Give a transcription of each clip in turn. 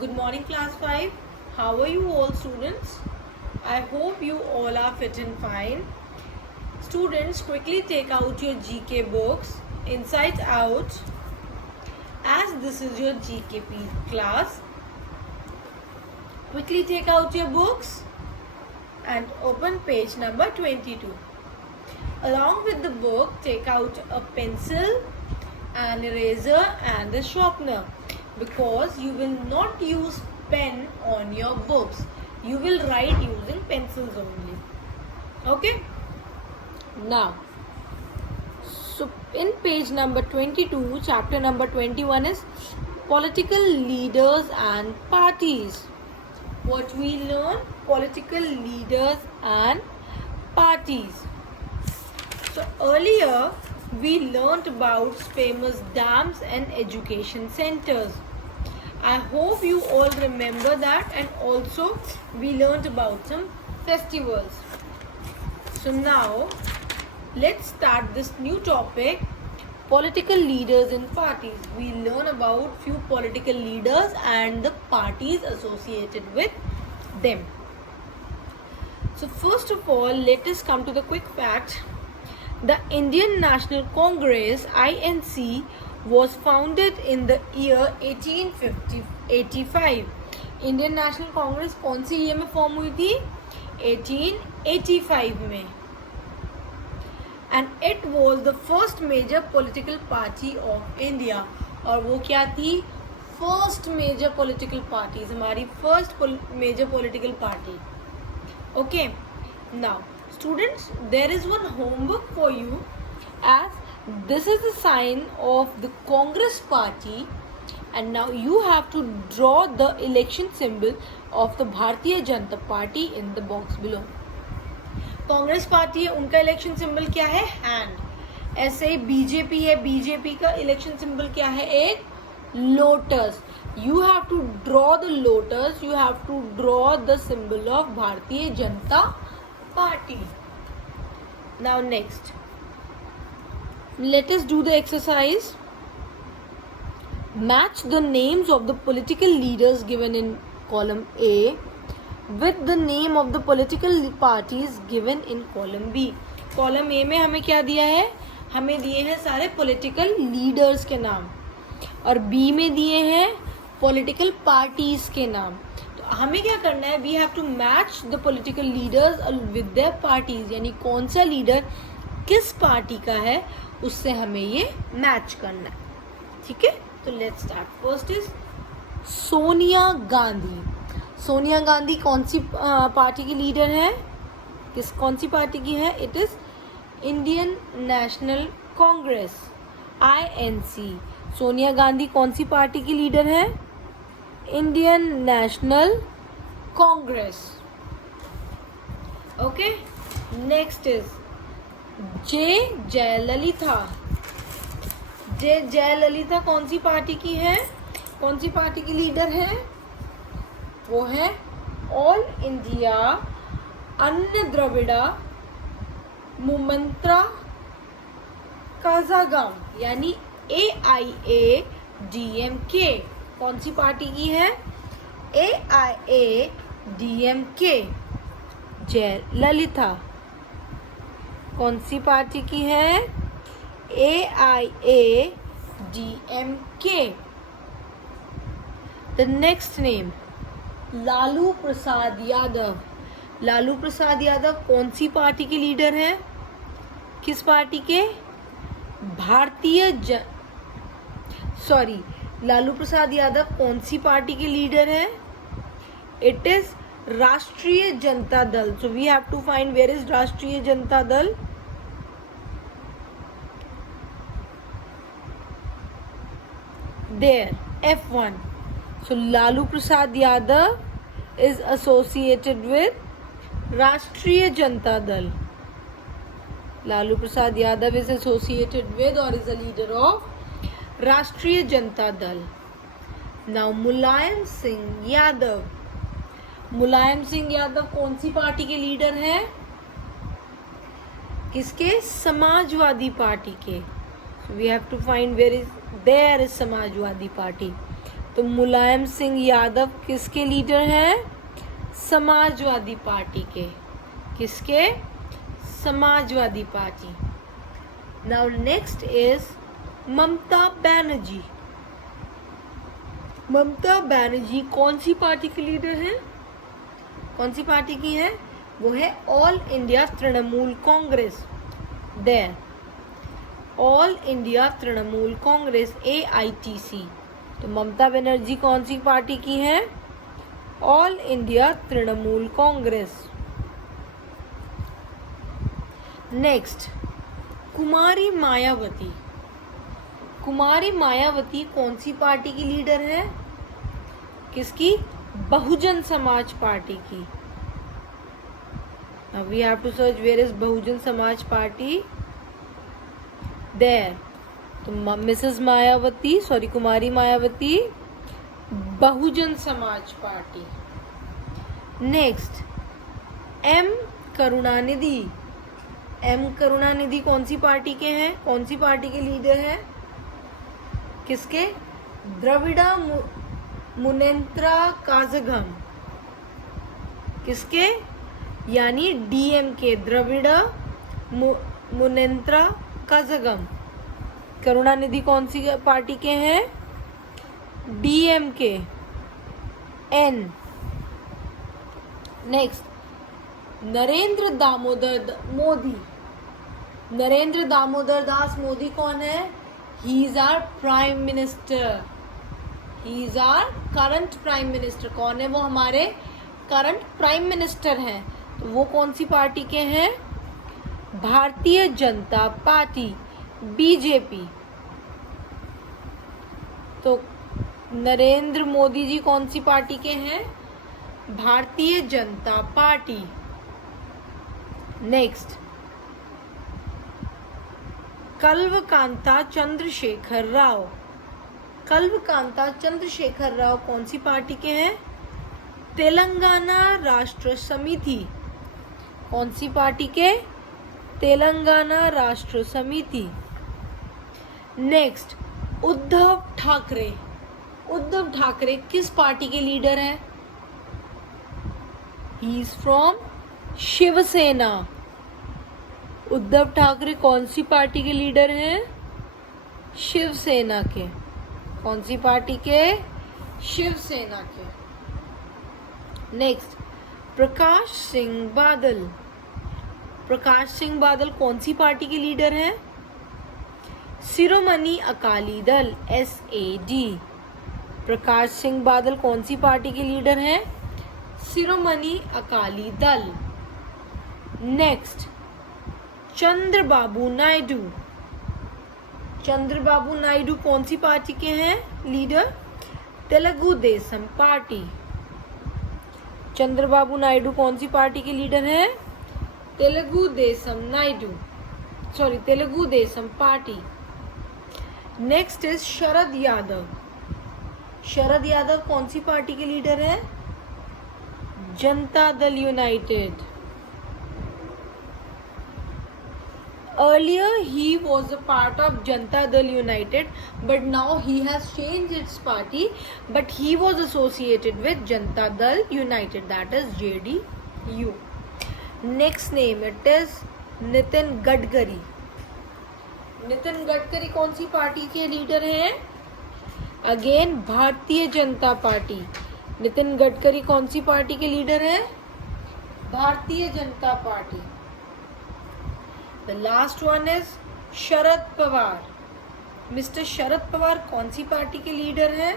Good morning, class 5. How are you all, students? I hope you all are fit and fine. Students, quickly take out your GK books, inside out, as this is your GKP class. Quickly take out your books and open page number 22. Along with the book, take out a pencil, an eraser and a sharpener, because you will not use pen on your books. You will write using pencils only. Okay? Now, so in page number 22, chapter number 21 is political leaders and parties. What we learn? Political leaders and parties. So earlier we learnt about famous dams and education centers. I hope you all remember that, and also we learnt about some festivals. So now let's start this new topic, political leaders and parties. We learn about few political leaders and the parties associated with them. So first of all, let us come to the quick fact. The Indian National Congress (INC) was founded in the year 1885. Indian National Congress कौन सी year में form हुई थी? 1885 में. And it was the first major political party of India. और वो क्या थी? First major political parties, हमारी first major political party. Okay, now students, there is one homework for you, as this is the sign of the Congress party, and now you have to draw the election symbol of the Bharatiya Janata Party in the box below. Congress party है, उनका election symbol क्या है? Hand. ऐसे ही BJP है, BJP का election symbol क्या है? एक lotus. You have to draw the lotus, you have to draw the symbol of Bharatiya Janata party. Now next, let us do the exercise. Match the names of the political leaders given in column A with the name of the political parties given in column B. column A में हमें क्या दिया है? हमें दिए हैं सारे political leaders के नाम, और B में दिए हैं political parties के नाम. हमें क्या करना है? We have to match the political leaders with their parties, यानी कौन सा लीडर किस पार्टी का है उससे हमें ये मैच करना है. ठीक है, तो let's start. First is Sonia Gandhi. Sonia Gandhi कौन सी पार्टी की लीडर है? कौन सी पार्टी की है? It is Indian national Congress (INC). Sonia Gandhi कौन सी पार्टी की लीडर है? Indian National Congress. Okay, next is J. Jayalalitha. J. Jayalalitha कौन सी पार्टी की है? कौन सी पार्टी की लीडर है? वो है ऑल इंडिया अन्ना द्रविड़ा मुवंत्रा कज़ागम, यानी AIADMK. कौन सी पार्टी की है? AIADMK. जयललिता कौन सी पार्टी की है? AIADMK. The next name Lalu Prasad Yadav. Lalu Prasad Yadav कौन सी पार्टी के लीडर हैं? किस पार्टी के? लालू प्रसाद यादव कौन सी पार्टी के लीडर हैं? It is Rashtriya Janata Dal. So we have to find where is Rashtriya Janata Dal. There, F1. So Lalu Prasad Yadav is associated with Rashtriya Janata Dal. Lalu Prasad Yadav is associated with और is a leader of Rashtriya Janata Dal. Now Mulayam Singh Yadav. Mulayam Singh Yadav कौन सी पार्टी के लीडर हैं? किसके? समाजवादी पार्टी के. We have to find where is Samajwadi party. तो मुलायम सिंह यादव किसके leader हैं? समाजवादी पार्टी के। किसके? Samajwadi party. Now next is Mamata Banerjee. Mamata Banerjee कौन सी पार्टी की लीडर हैं? कौन सी पार्टी की है? वो है ऑल इंडिया तृणमूल कांग्रेस। There All India Trinamool Congress AITC। तो ममता बनर्जी कौन सी पार्टी की है? ऑल इंडिया तृणमूल कांग्रेस। नेक्स्ट कुमारी मायावती। कुमारी मायावती कौन सी पार्टी की लीडर है? किसकी? बहुजन समाज पार्टी की। Now we have to search where is Bahujan Samaj party. There. तो मिसेस मायावती, सॉरी कुमारी Mayawati, Bahujan Samaj party. Next M Karunanidhi. M Karunanidhi कौन सी पार्टी के हैं? कौन सी पार्टी के लीडर हैं? किसके? द्रविड़ा मुनेत्रा काझगम। किसके? यानी DMK, द्रविड़ा मुनेत्रा काझगम। करुणानिधि कौन सी पार्टी के हैं? DMK N। Next Narendra Damodar Modi. Narendra Damodar Das Modi कौन है? He is our prime minister. He is our current prime minister. कौन है वो? हमारे करंट प्राइम मिनिस्टर हैं। तो वो कौन सी पार्टी के हैं? Bharatiya Janata party, BJP। तो नरेंद्र मोदी जी कौन सी पार्टी के हैं? भारतीय जनता पार्टी। नेक्स्ट कल्वकांता चंद्रशेखर राव। कल्वकांता चंद्रशेखर राव कौन सी पार्टी के हैं? तेलंगाना राष्ट्र समिति। कौन सी पार्टी के? तेलंगाना राष्ट्र समिति। नेक्स्ट उद्धव ठाकरे। उद्धव ठाकरे किस पार्टी के लीडर हैं? He is from Shiv Sena. Uddhav Thackeray कौन सी पार्टी के लीडर हैं? शिवसेना के। कौन सी पार्टी के? शिवसेना के। नेक्स्ट प्रकाश सिंह बादल। प्रकाश सिंह बादल कौन सी पार्टी के लीडर हैं? शिरोमणि अकाली दल, SAD। प्रकाश सिंह बादल कौन सी पार्टी के लीडर हैं? शिरोमणि अकाली दल। नेक्स्ट चंद्रबाबू नायडू। चंद्रबाबू नायडू कौन सी पार्टी के हैं लीडर? तेलुगु देशम पार्टी। चंद्रबाबू नायडू कौन सी पार्टी के लीडर हैं? Telugu Desam Naidu, sorry Telugu Desam Party. Next is Sharad Yadav. Sharad Yadav कौन सी पार्टी के लीडर हैं? Janata Dal United. Earlier he was a part of Janata Dal United, but now he has changed its party, but he was associated with Janata Dal United, that is JDU. Next name it is Nitin Gadkari. Nitin Gadkari कौन सी party के leader हैं? Again भारतीय Janata party. Nitin Gadkari कौन सी party के leader हैं? Bharatiya Janata Party. The last one is Sharad Pawar. Mister Sharad Pawar कौन सी पार्टी के लीडर हैं?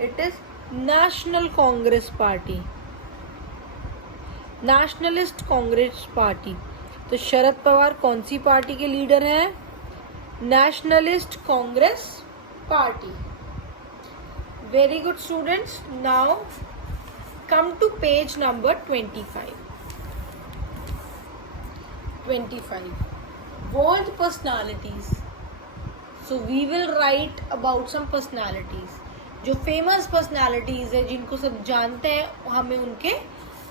It is National Congress Party, Nationalist Congress Party. तो शरद पवार कौन सी पार्टी के लीडर हैं? Nationalist Congress Party. Very good students, now come to page number 25. World personalities. So we will write about some personalities. जो फेमस पर्सनालिटीज है, जिनको सब जानते हैं, हमें उनके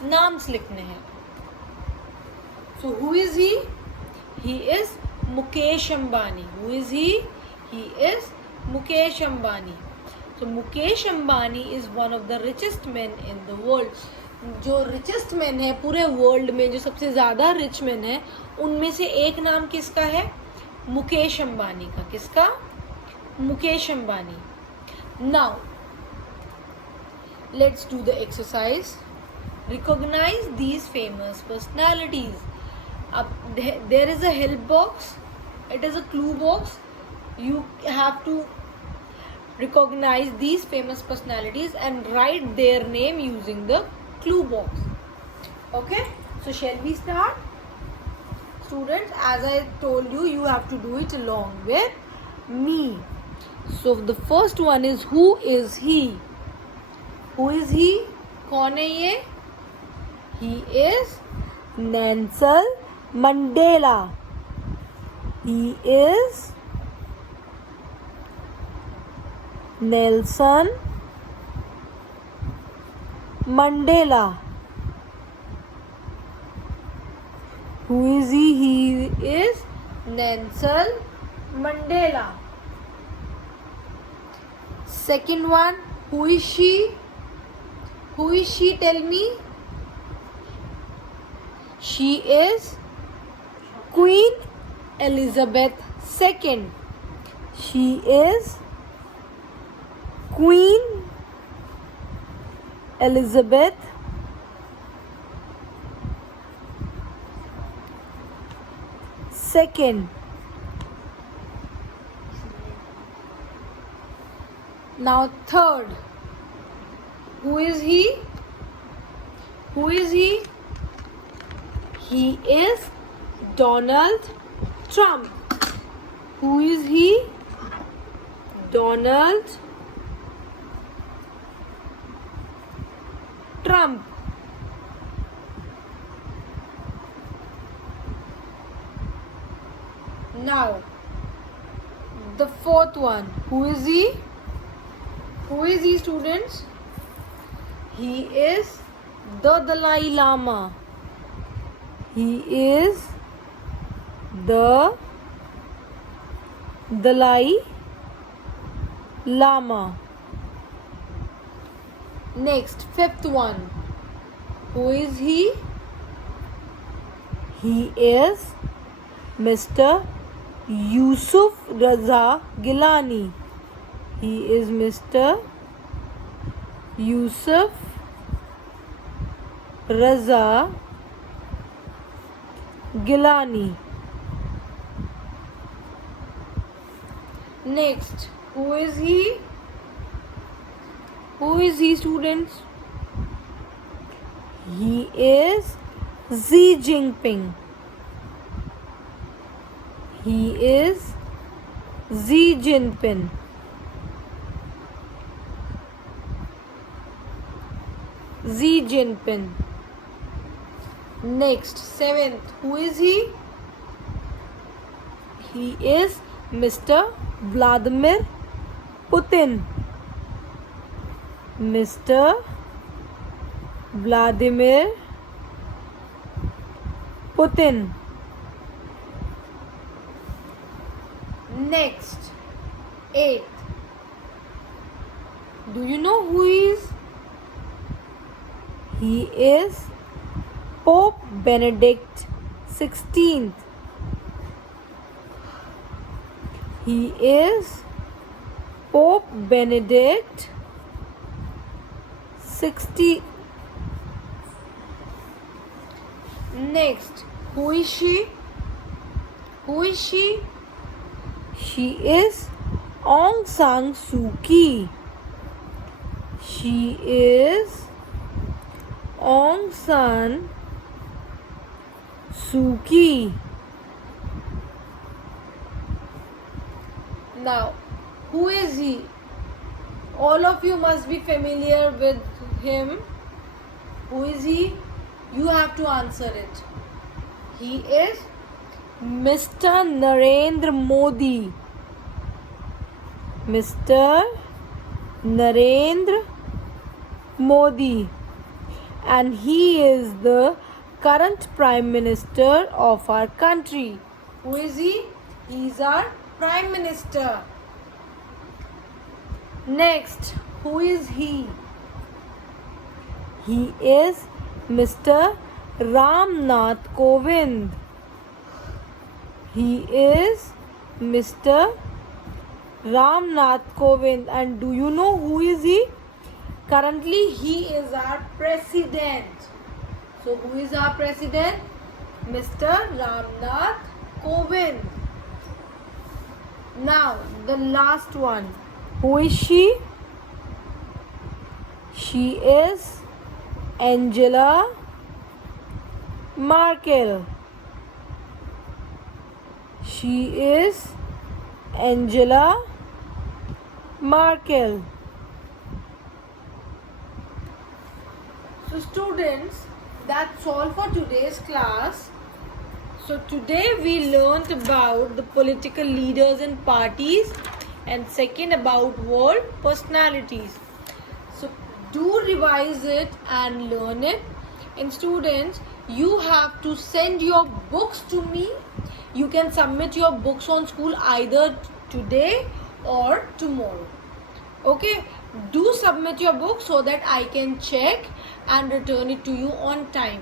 नाम्स लिखने हैं. So who is he? He is Mukesh Ambani. Who is he? He is Mukesh Ambani. So Mukesh Ambani is one of the richest men in the world. जो richest men है पूरे world में, जो सबसे ज़्यादा rich men है, उनमें से एक नाम किसका है? मुकेश अंबानी का. किसका? Mukesh Ambani. Now let's do the exercise. Recognize these famous personalities. There is a help box. It is a clue box. You have to recognize these famous personalities and write their name using the clue box. Okay, so shall we start? Students, as I told you, you have to do it along with me. So the first one is, who is he? Who is he? कौन है ये? He is Nelson Mandela. He is Nelson Mandela. Who is he? He is Nelson Mandela. Second one, who is she? Who is she? Tell me. She is Queen Elizabeth II. She is Queen Elizabeth II. Now third, who is he? Who is he? He is Donald Trump. Who is he? Donald Trump. Now, the fourth one. Who is he? Who is he, students? He is the Dalai Lama. He is the Dalai Lama. Next, fifth one. Who is he? He is Mr. Yusuf Raza Gilani. He is Mr. Yusuf Raza Gilani. Next, who is he? Who is he, students? He is Xi Jinping. He is Xi Jinping. Xi Jinping. Next, seventh, who is he? He is Mr. Vladimir Putin. Mr. Vladimir Putin. Next, eighth. Do you know who he is? He is Pope Benedict XVI. He is Pope Benedict XVI. Next, who is she? Who is she? She is Aung San Suu Kyi. She is Aung San Suu Kyi. Now, who is he? All of you must be familiar with him. Who is he? You have to answer it. He is Mr. Narendra Modi. Mr. Narendra Modi. And he is the current Prime Minister of our country. Who is he? He is our Prime Minister. Next, who is he? He is Mr. Ramnath Kovind. He is Mr. Ramnath Kovind. And do you know who is he? Currently, he is our president. So, who is our president? Mr. Ramnath Kovind. Now, the last one. Who is she? She is Angela Merkel. She is Angela Merkel. So students, that's all for today's class. So today we learnt about the political leaders and parties, and second about world personalities. So do revise it and learn it. And students, you have to send your books to me. You can submit your books on school either today or tomorrow. Okay, do submit your book so that I can check and return it to you on time,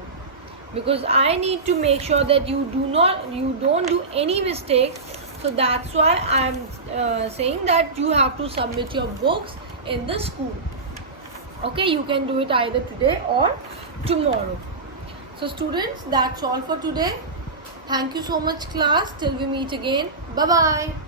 because I need to make sure that you don't do any mistake. So that's why I'm saying that you have to submit your books in the school. Okay, you can do it either today or tomorrow. So students, that's all for today. Thank you so much class. Till we meet again. Bye bye.